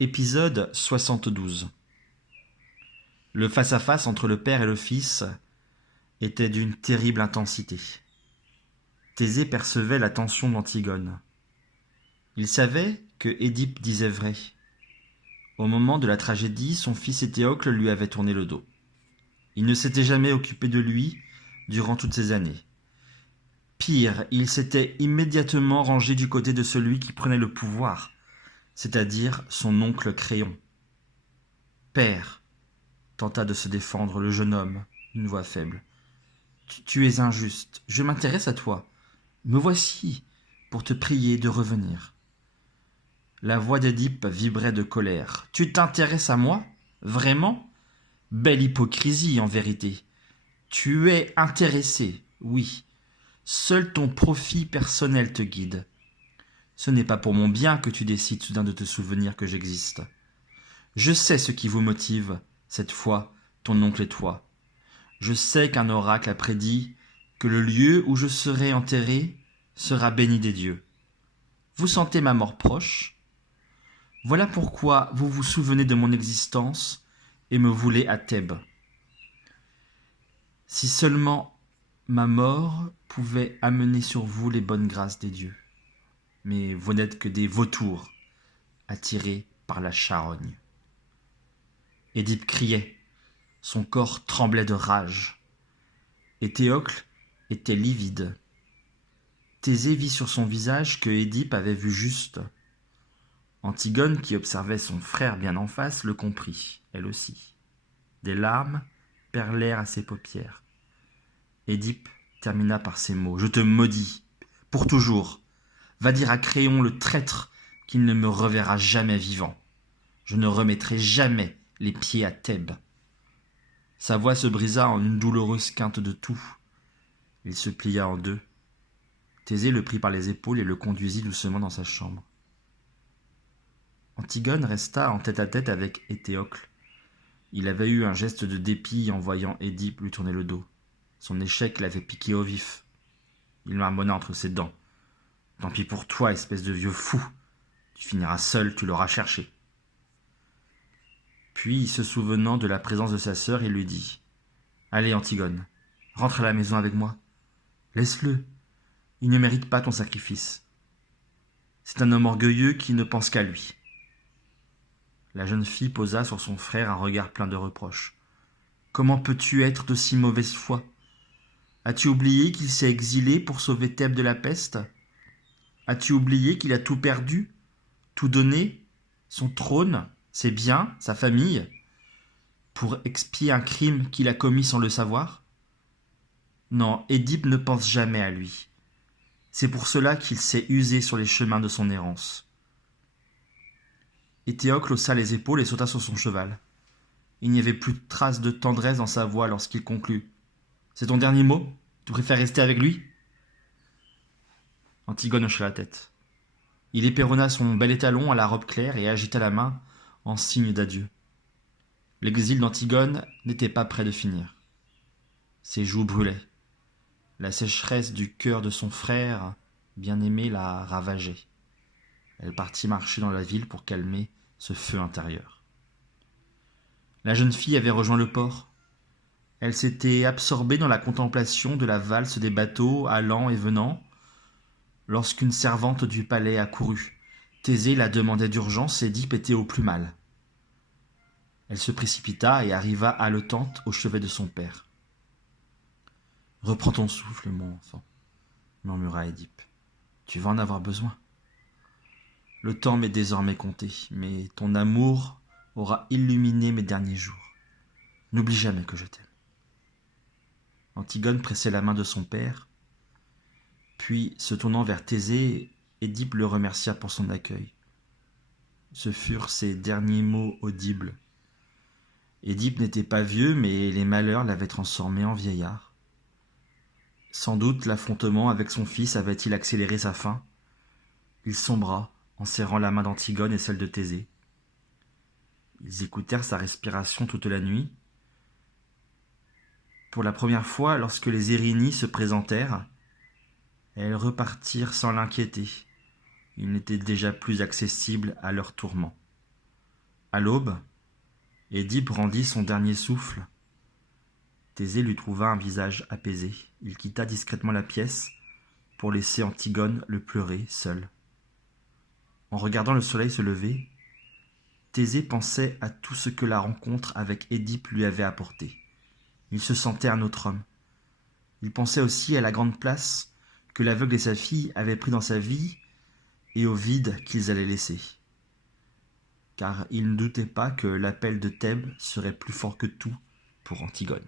Épisode 72. Le face-à-face entre le père et le fils était d'une terrible intensité. Thésée percevait la tension d'Antigone. Il savait que Édipe disait vrai. Au moment de la tragédie, son fils Étéocle lui avait tourné le dos. Il ne s'était jamais occupé de lui durant toutes ces années. Pire, il s'était immédiatement rangé du côté de celui qui prenait le pouvoir, c'est-à-dire son oncle Créon. Père, tenta de se défendre le jeune homme, d'une voix faible. Tu es injuste. Je m'intéresse à toi. Me voici pour te prier de revenir. La voix d'Édipe vibrait de colère. Tu t'intéresses à moi? Vraiment? Belle hypocrisie, en vérité. Tu es intéressé, oui. Seul ton profit personnel te guide. Ce n'est pas pour mon bien que tu décides soudain de te souvenir que j'existe. Je sais ce qui vous motive, cette fois, ton oncle et toi. Je sais qu'un oracle a prédit que le lieu où je serai enterré sera béni des dieux. Vous sentez ma mort proche? Voilà pourquoi vous vous souvenez de mon existence et me voulez à Thèbes. Si seulement ma mort pouvait amener sur vous les bonnes grâces des dieux. Mais vous n'êtes que des vautours attirés par la charogne. Édipe criait, son corps tremblait de rage. Et Théocle était livide. Thésée vit sur son visage que Édipe avait vu juste. Antigone, qui observait son frère bien en face, le comprit, elle aussi. Des larmes perlèrent à ses paupières. Édipe termina par ces mots. « Je te maudis, pour toujours. Va dire à Créon le traître qu'il ne me reverra jamais vivant. Je ne remettrai jamais les pieds à Thèbes. » Sa voix se brisa en une douloureuse quinte de toux. Il se plia en deux. Thésée le prit par les épaules et le conduisit doucement dans sa chambre. Antigone resta en tête-à-tête avec Étéocle. Il avait eu un geste de dépit en voyant Édipe lui tourner le dos. Son échec l'avait piqué au vif. Il marmonna entre ses dents. « Tant pis pour toi, espèce de vieux fou. Tu finiras seul, tu l'auras cherché. » Puis, se souvenant de la présence de sa sœur, il lui dit « Allez, Antigone, rentre à la maison avec moi. Laisse-le. Il ne mérite pas ton sacrifice. C'est un homme orgueilleux qui ne pense qu'à lui. » La jeune fille posa sur son frère un regard plein de reproches. « Comment peux-tu être de si mauvaise foi? As-tu oublié qu'il s'est exilé pour sauver Thèbes de la peste? As-tu oublié qu'il a tout perdu, tout donné, son trône, ses biens, sa famille, pour expier un crime qu'il a commis sans le savoir? Non, Édipe ne pense jamais à lui. C'est pour cela qu'il s'est usé sur les chemins de son errance. » Étéocle haussa les épaules et sauta sur son cheval. Il n'y avait plus de trace de tendresse dans sa voix lorsqu'il conclut. « C'est ton dernier mot? Tu préfères rester avec lui ?» Antigone hocha la tête. Il éperonna son bel étalon à la robe claire et agita la main en signe d'adieu. L'exil d'Antigone n'était pas près de finir. Ses joues brûlaient. La sécheresse du cœur de son frère bien-aimé la ravageait. Elle partit marcher dans la ville pour calmer ce feu intérieur. La jeune fille avait rejoint le port. Elle s'était absorbée dans la contemplation de la valse des bateaux allant et venant, lorsqu'une servante du palais accourut. Thésée la demandait d'urgence et Édipe était au plus mal. Elle se précipita et arriva haletante au chevet de son père. « Reprends ton souffle, mon enfant, » murmura Édipe. « Tu vas en avoir besoin. Le temps m'est désormais compté, mais ton amour aura illuminé mes derniers jours. N'oublie jamais que je t'aime. » Antigone pressait la main de son père, puis, se tournant vers Thésée, Édipe le remercia pour son accueil. Ce furent ses derniers mots audibles. Édipe n'était pas vieux, mais les malheurs l'avaient transformé en vieillard. Sans doute l'affrontement avec son fils avait-il accéléré sa fin. Il sombra en serrant la main d'Antigone et celle de Thésée. Ils écoutèrent sa respiration toute la nuit. Pour la première fois, lorsque les Érinies se présentèrent, elles repartirent sans l'inquiéter. Il n'était déjà plus accessible à leurs tourments. À l'aube, Édipe rendit son dernier souffle. Thésée lui trouva un visage apaisé. Il quitta discrètement la pièce pour laisser Antigone le pleurer seule. En regardant le soleil se lever, Thésée pensait à tout ce que la rencontre avec Édipe lui avait apporté. Il se sentait un autre homme. Il pensait aussi à la grande place que l'aveugle et sa fille avaient pris dans sa vie et au vide qu'ils allaient laisser. Car il ne doutait pas que l'appel de Thèbes serait plus fort que tout pour Antigone.